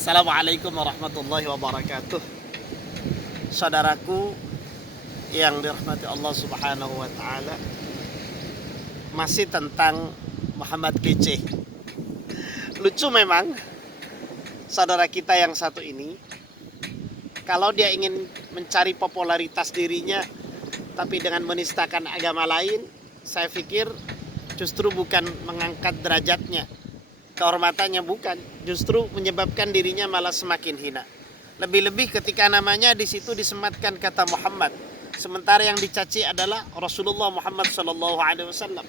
Assalamualaikum warahmatullahi wabarakatuh. Saudaraku yang dirahmati Allah Subhanahu wa taala, masih tentang Muhammad Kece. Lucu memang saudara kita yang satu ini, kalau dia ingin mencari popularitas dirinya tapi dengan menistakan agama lain, saya pikir justru bukan mengangkat derajatnya, kehormatannya, bukan, justru menyebabkan dirinya malah semakin hina. Lebih-lebih ketika namanya di situ disematkan kata Muhammad, sementara yang dicaci adalah Rasulullah Muhammad SAW.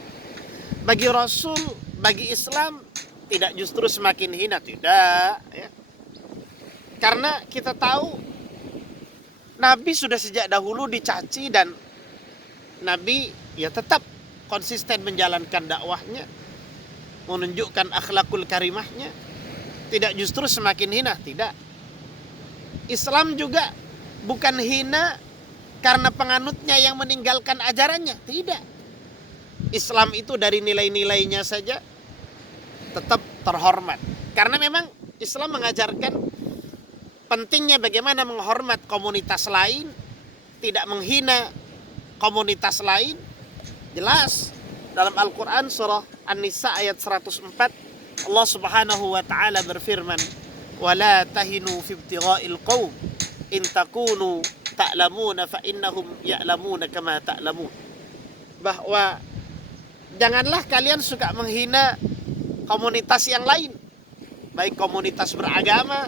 Bagi Rasul, bagi Islam, tidak justru semakin hina, tidak. Ya. Karena kita tahu Nabi sudah sejak dahulu dicaci dan Nabi ya tetap konsisten menjalankan dakwahnya, menunjukkan akhlakul karimahnya, tidak justru semakin hina, tidak. Islam juga bukan hina karena penganutnya yang meninggalkan ajarannya, tidak. Islam itu dari nilai-nilainya saja tetap terhormat, karena memang Islam mengajarkan pentingnya bagaimana menghormat komunitas lain, tidak menghina komunitas lain. Jelas dalam Al-Quran surah An-Nisa ayat 104, Allah Subhanahu wa ta'ala berfirman, وَلَا تَهِنُوا فِي ابْتِغَاءِ الْقَوْمِ إِن تَكُونُوا تَعْلَمُونَ فَإِنَّهُمْ يَعْلَمُونَ كَمَا تَعْلَمُونَ. Bahwa janganlah kalian suka menghina komunitas yang lain, baik komunitas beragama,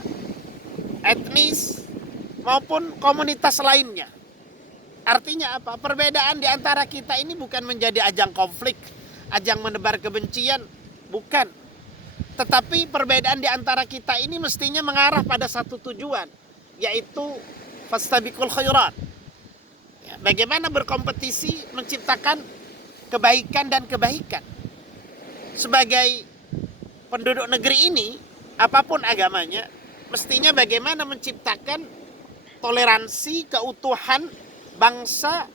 etnis, maupun komunitas lainnya. Artinya apa? Perbedaan di antara kita ini bukan menjadi ajang konflik, ajang menebar kebencian, bukan. Tetapi perbedaan di antara kita ini mestinya mengarah pada satu tujuan, yaitu fastabiqul khairat. Ya, bagaimana berkompetisi menciptakan kebaikan dan kebaikan. Sebagai penduduk negeri ini, apapun agamanya, mestinya bagaimana menciptakan toleransi, keutuhan bangsa.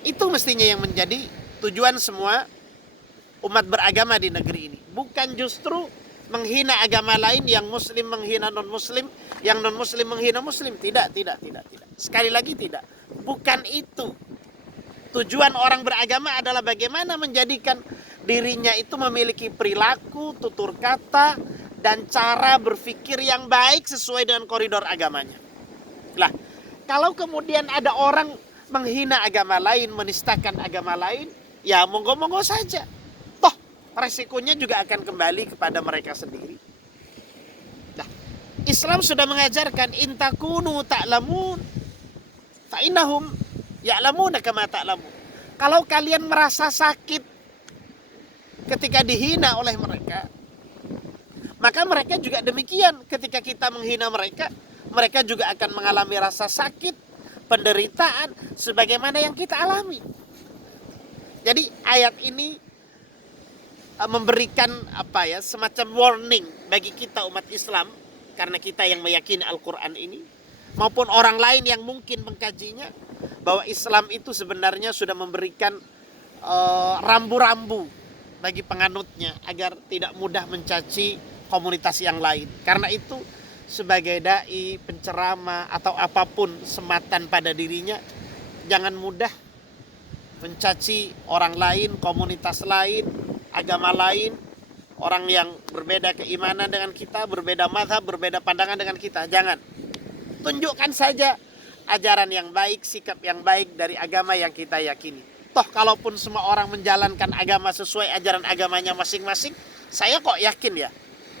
Itu mestinya yang menjadi tujuan semua umat beragama di negeri ini, bukan justru menghina agama lain, yang muslim menghina non muslim, yang non muslim menghina muslim. Tidak. Sekali lagi tidak. Bukan itu. Tujuan orang beragama adalah bagaimana menjadikan dirinya itu memiliki perilaku, tutur kata, dan cara berpikir yang baik sesuai dengan koridor agamanya. Lah, kalau kemudian ada orang menghina agama lain, menistakan agama lain, ya monggo-monggo saja. Toh, resikonya juga akan kembali kepada mereka sendiri. Nah, Islam sudah mengajarkan in takunu ta'lamun fa innahum ya'lamuna kama ta'lamun. Kalau kalian merasa sakit ketika dihina oleh mereka, maka mereka juga demikian. Ketika kita menghina mereka, mereka juga akan mengalami rasa sakit, penderitaan sebagaimana yang kita alami. Jadi ayat ini memberikan semacam warning bagi kita umat Islam, karena kita yang meyakini Al-Quran ini maupun orang lain yang mungkin mengkajinya, bahwa Islam itu sebenarnya sudah memberikan rambu-rambu bagi penganutnya agar tidak mudah mencaci komunitas yang lain. Karena itu sebagai dai, penceramah, atau apapun sematan pada dirinya, jangan mudah mencaci orang lain, komunitas lain, agama lain, orang yang berbeda keimanan dengan kita, berbeda mazhab, berbeda pandangan dengan kita. Jangan. Tunjukkan saja ajaran yang baik, sikap yang baik dari agama yang kita yakini. Toh kalaupun semua orang menjalankan agama sesuai ajaran agamanya masing-masing, saya kok yakin ya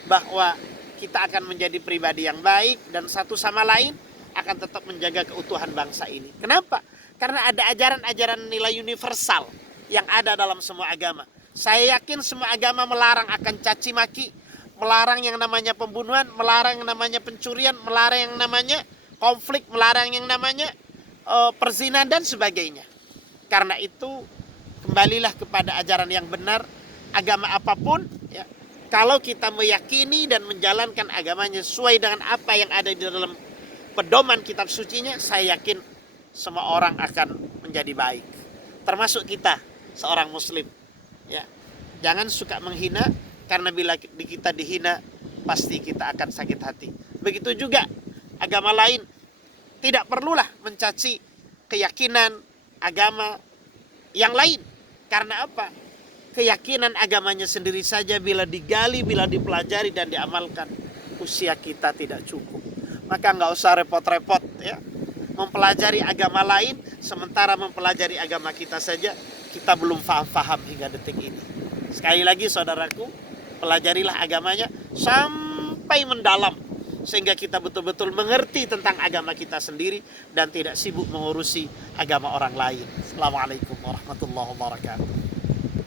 bahwa kita akan menjadi pribadi yang baik dan satu sama lain akan tetap menjaga keutuhan bangsa ini. Kenapa? Karena ada ajaran-ajaran nilai universal yang ada dalam semua agama. Saya yakin semua agama melarang akan caci maki, melarang yang namanya pembunuhan, melarang yang namanya pencurian, melarang yang namanya konflik, melarang yang namanya perzinahan dan sebagainya. Karena itu kembalilah kepada ajaran yang benar, agama apapun ya. Kalau kita meyakini dan menjalankan agamanya sesuai dengan apa yang ada di dalam pedoman kitab sucinya, saya yakin semua orang akan menjadi baik. Termasuk kita, seorang muslim. Ya. Jangan suka menghina, karena bila kita dihina, pasti kita akan sakit hati. Begitu juga agama lain, tidak perlulah mencaci keyakinan agama yang lain. Karena apa? Keyakinan agamanya sendiri saja bila digali, bila dipelajari dan diamalkan, usia kita tidak cukup. Maka nggak usah repot-repot ya mempelajari agama lain, sementara mempelajari agama kita saja kita belum paham hingga detik ini. Sekali lagi saudaraku, pelajarilah agamanya sampai mendalam, sehingga kita betul-betul mengerti tentang agama kita sendiri dan tidak sibuk mengurusi agama orang lain. Assalamualaikum warahmatullahi wabarakatuh.